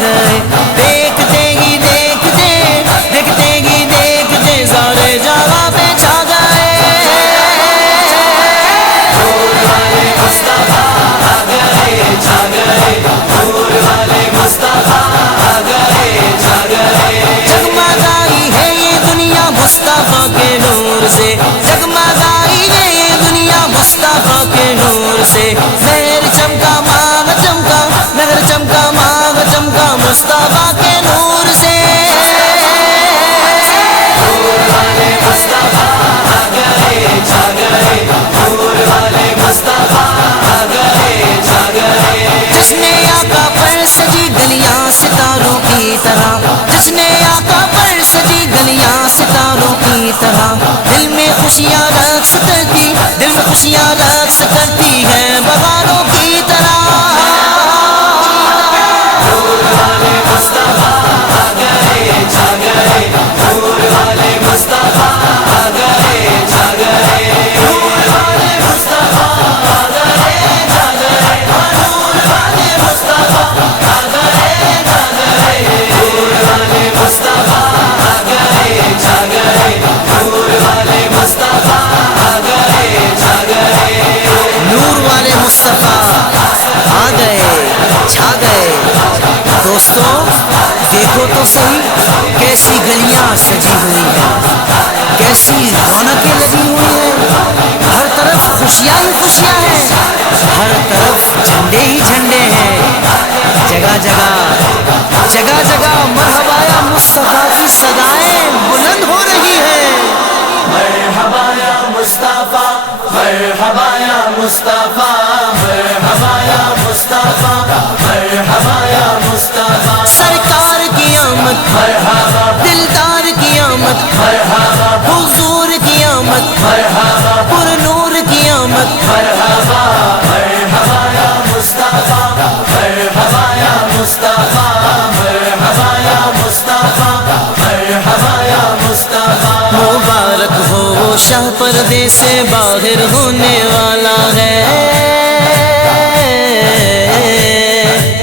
گئے، دیکھتے ہی دیکھتے دیکھتے ہی دیکھتے سارے جگہ پہ چھا گئے۔ نور والے مصطفیٰ آ گئے چھا گئے، نور والے مصطفیٰ آ گئے چھا گئے۔ جگمگائی ہے یہ دنیا مصطفیٰ کے نور سے، جگمگائی ہے یہ دنیا مصطفیٰ کے نور سے، مہر چمکا مانگ چمکا، مہر چمکا مانگ چمکا مصطفیٰ کے نور سے۔ نور والے مصطفیٰ آ گئے چھا گئے، نور والے مصطفیٰ آ گئے چھا گئے۔ جس نے آقا پر سجی گلیاں ستاروں کی طرح، جس نے آقا پر سجی گلیاں ستاروں کی طرح، دل میں خوشیاں رقص کرتی، دل میں خوشیاں رقص کرتی ہیں بہاروں کی طرح۔ نور والے مصطفیٰ آ گئے چھا گئے، نور والے مصطفیٰ آ گئے چھا گئے، نور والے مصطفیٰ آ گئے چھا گئے، نور والے مصطفیٰ آ گئے چھا گئے، نور والے مصطفیٰ آ گئے چھا گئے، نور والے مصطفیٰ آ گئے چھا گئے۔ نور والے مصطفیٰ آ گئے چھا گئے۔ دوستو دیکھو تو صحیح کیسی گلیاں سجی ہوئی ہیں، کیسی رونقیں لگی ہوئی ہیں، ہر طرف خوشیاں ہی خوشیاں ہیں، ہر طرف جھنڈے ہی جھنڈے ہیں، جگہ جگہ جگہ جگہ مرحبا یا مصطفیٰ کی صدائیں بلند ہو رہی ہیں۔ مرحبا یا مصطفیٰ، مرحبا یا مصطفیٰ، مرحبا یا مصطفیٰ، مرحبا یا مصطفیٰ۔ سرکار کی آمد مرحبا، دلدار کی آمد مرحبا، حضور کی آمد مرحبا، پر نور کی آمد مرحبا، مرحبا یا مصطفیٰ، مرحبا یا مصطفیٰ، مرحبا یا مصطفیٰ، مرحبا یا مصطفیٰ۔ مبارک ہو وہ شاہ پردے سے باہر ہونے والا ہے،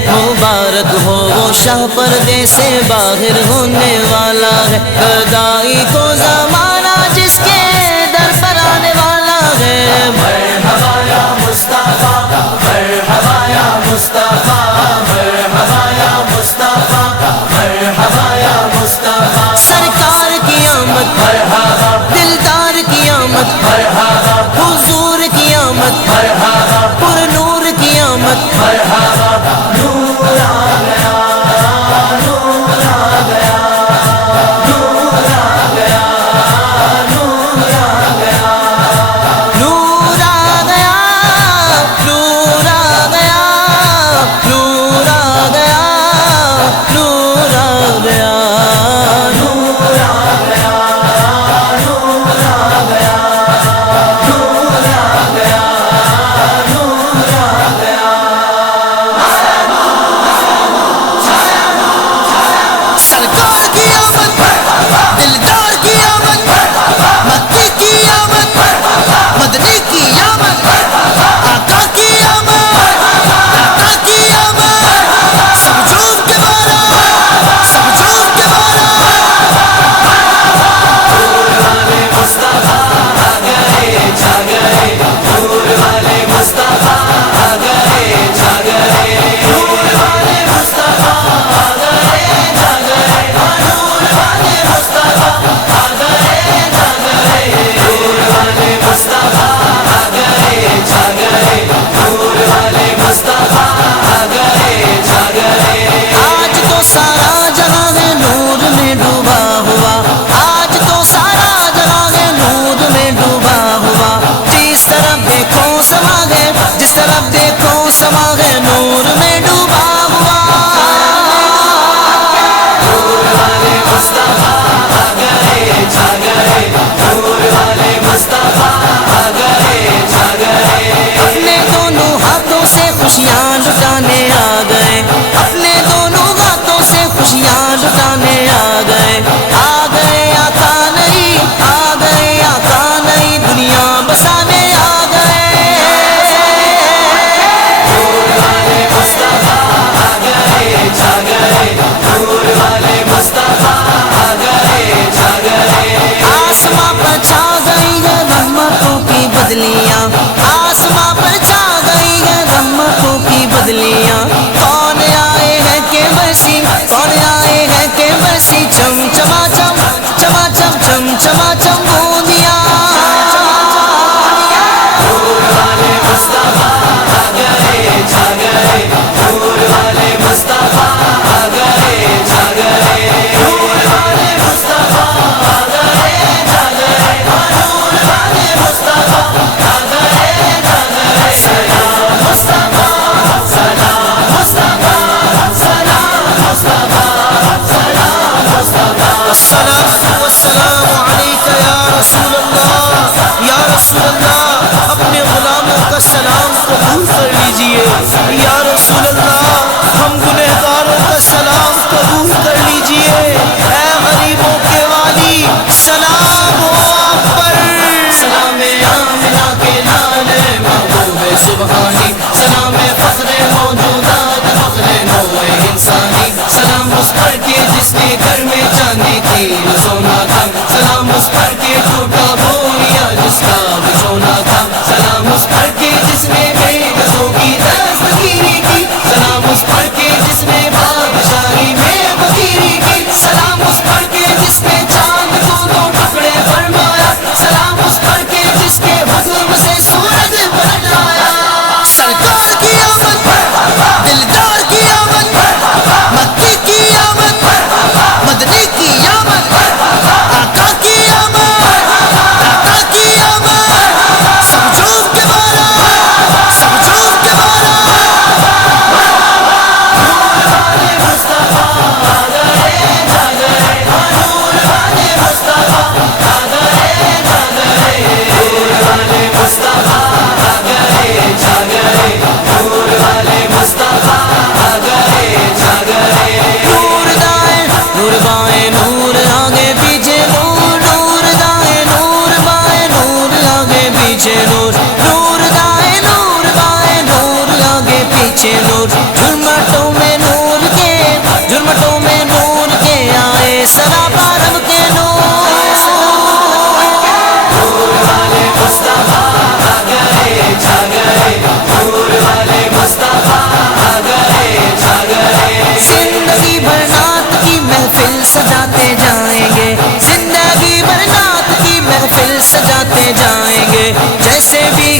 مبارک ہو وہ شاہ پردے سے باہر ہونے والا ہے، گدائی کو زمانہ جس کے در پر آنے والا ہے۔ مرحبا یا مصطفیٰ، مرحبا یا مصطفیٰ، مرحبا یا مصطفیٰ، مرحبا یا مصطفیٰ۔ سرکار کی آمد مرحبا، دلدار کی آمد مرحبا، حضور کی آمد مرحبا، پر نور کی آمد مرحبا۔ نور آ گیا، نور آ گیا، نور آ گیا، نور آ گیا، نور آ گیا، نور آ گیا، نور آ گیا، نور آ گیا، نور آ گیا، نور آ گیا، نور آ گیا، نور آ گیا۔ سرکار کی آمد، دلدار کی آمد، مکی کی آمد، مدنی کی آمد، آقا کی آمد، آقا کی آمد، سب جھوم کے مارا، سب جھوم کے مارا۔ نور والے مصطفیٰ آ گئے چھا گئے، نور والے مصطفیٰ آ گئے چھا گئے، نور والے مصطفیٰ آ گئے چھا گئے، نور والے مصطفیٰ آ گئے چھا گئے، نور والے مصطفیٰ آ گئے چھا گئے، نور والے مصطفیٰ آ گئے چھا گئے۔ آج تو سارا جہاں ہے نور میں ڈوبا ہوا، آج تو سارا جہاں ہے نور میں ڈوبا ہوا، جس طرف دیکھو سما ہے، جس طرف دیکھو سما ہے نور میں ڈوبا ہوا۔ نور والے مصطفیٰ آ گئے چھا گئے، نور والے مصطفیٰ آ گئے چھا گئے۔ اپنے دونوں ہاتھوں سے خوشیاں لٹانے آ گئے، اپنے دونوں ہاتھوں سے خوشیاں لٹانے آ گئے، آ گئے آقا نہیں، آ گئے آقا نہیں، دنیا بسانے آ گئے۔ نور والے مصطفیٰ آ گئے چھا گئے، لیجئے۔ یا رسول اللہ ہم گنہگاروں کا سلام قبول کر لیجئے۔ اے غریبوں کے والی سلام ہو آپ پر۔ سلام آمنہ کے لال محبوب سبحانی، سلام فخر موجودات فخر نوع انسانی، سلام اس پر کے جس کے گھر میں چاندی تھی سونا تھا، سلام اس پر کے ٹوٹا بھولیا جس کا بچھونا تھا، سلام اس پر کے جس نے بے گزوں کی دستگیری کی، سلام اس پر کے جس نے بادشاہی میں فقیری کی، سلام اس پر کے جس نے چاند کو دو ٹکڑے فرمایا، سلام اس پر کے جس کے حکم سے سورج بنایا۔ سرکار کی آمد، دلدار کی آمد، مکی کی آمد، مدنی کی آمد، آقا کی آمد، آقا کی آمد، سب جھوم کے مارا، سب جھوم کے مارا۔ نور والے مصطفیٰ آ گئے جا گئے، نور والے مصطفیٰ آ گئے جا گئے، نور والے مصطفیٰ آ گئے جا گئے، نور والے مصطفیٰ آ گئے جا گئے۔ نور دائیں نور بائیں نور آگے پیچھے نور، نور دائیں نور بائیں نور آگے پیچھے نور، نور دائیں نور بائیں نور آگے پیچھے نور، جھرمٹوں میں نور کے، جھرمٹوں میں نور کے آئے سراپا رب کے نور۔ نور والے مصطفیٰ آ گئے جا گئے، نور والے مصطفیٰ آ گئے جا گئے۔ زندگی بھر نعت کی محفل سجاتے جائیں گے، زندگی بھر نعت کی محفل سجاتے جائیں گے، جیسے بھی